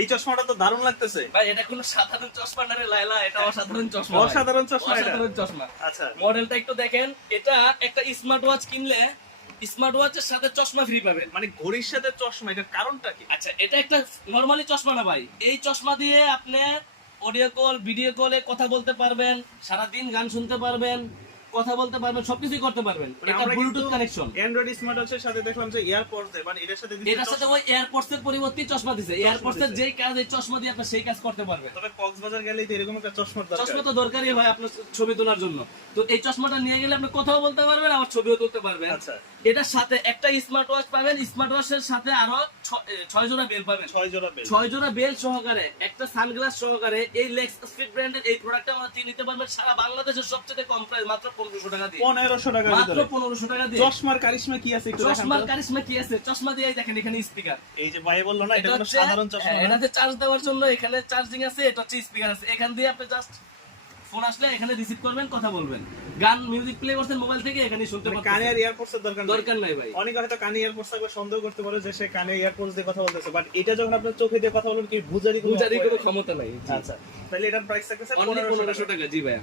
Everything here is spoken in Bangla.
এই চশমাটা তো দারুণ লাগতেছে ভাই। এটা কোনো সাধারণ চশমা না রে লায়লা, এটা অসাধারণ চশমা। অসাধারণ চশমা এটা। অসাধারণ চশমা। আচ্ছা মডেলটা একটু দেখেন। এটা একটা স্মার্ট ওয়াচ কিনলে স্মার্ট ওয়াচের সাথে চশমা ফ্রি পাবেন। মানে ঘড়ির সাথে চশমা, এটার কারণটা কি? আচ্ছা, এটা একটা নরমালি চশমা না ভাই। এই চশমা দিয়ে আপনি অডিও কল, ভিডিও কলে কথা বলতে পারবেন, সারাদিন গান শুনতে পারবেন, কথা বলতে পারবেন, সবকিছুই করতে পারবেন। মানে এটা আমরা কিন্তু ব্লুটুথ কানেকশন। অ্যান্ড্রয়েড স্মার্ট ওয়াচের সাথে দেখলাম যে এয়ারপডস দেয়, মানে এটার সাথে দিচ্ছে এটার সাথে ওই এয়ারপডস এর পরিবর্তে চশমা দিছে। এয়ারপডস এর দিছে। যেই কাজ এই চশমা দিয়ে আপনি সেই কাজ করতে পারবেন। তবে কক্সবাজার গেলেই তো এরকম একটা চশমার দরকার। চশমা তো দরকারই হয় আপনার ছবি তোলার জন্য। তো এই চশমাটা নিয়ে গেলে আপনি কথাও বলতে পারবেন, আবার ছবিও তুলতে পারবেন। আচ্ছা এটার সাথে একটা স্মার্ট ওয়াচ পাবেন, স্মার্ট ওয়াচের সাথে আরো 6 জোড়া বেল পাবেন। 6 জোড়া বেল। 6 জোড়া বেল সহকারে, একটা সানগ্লাস সহকারে এই লেক্স স্পিড ব্র্যান্ডের এই প্রোডাক্টটা আমাদের নিতে পারবেন সারা বাংলাদেশের সবচেয়ে কম প্রাইস, মাত্র 1500 টাকা দিয়ে। 1500 টাকার মাত্র ভিতরে 1500 টাকা দিয়ে। চশমার কারিশমা কি আছে একটু দেখান চশমার তো। কারিশমা কি আছে? চশমা দিয়েই দেখেন এখানে স্পিকার। এই যে ভাই বললো না এটা কোনো সাধারণ চশমা না। এটাতে চার্জ দেওয়ার জন্য এখানে চার্জিং আছে, এটা হচ্ছে স্পিকার আছে। এখান দিয়ে আপনি জাস্ট ফোন আসলে এখানে রিসিভ করবেন, কথা বলবেন, গান মিউজিক প্লে করছেন মোবাইল থেকে, এখানে শুনতে মানে পারবেন। কানে আর এয়ারপডস এর দরকার নাই। দরকার নাই ভাই। অনেকে হয়তো কানে এয়ারপডস থাকলে সন্দেহ করতে পারে যে সে কানে এয়ারপডস দিয়ে কথা বলতেছে, বাট এটা যখন আপনি চোখে দিয়ে কথা বলবেন কি বুঝারই বুঝারই কোনো ক্ষমতা নাই। আচ্ছা তাহলে এটার প্রাইস থাকতেছে অনলি 1500 1500 টাকা। জি ভাইয়া।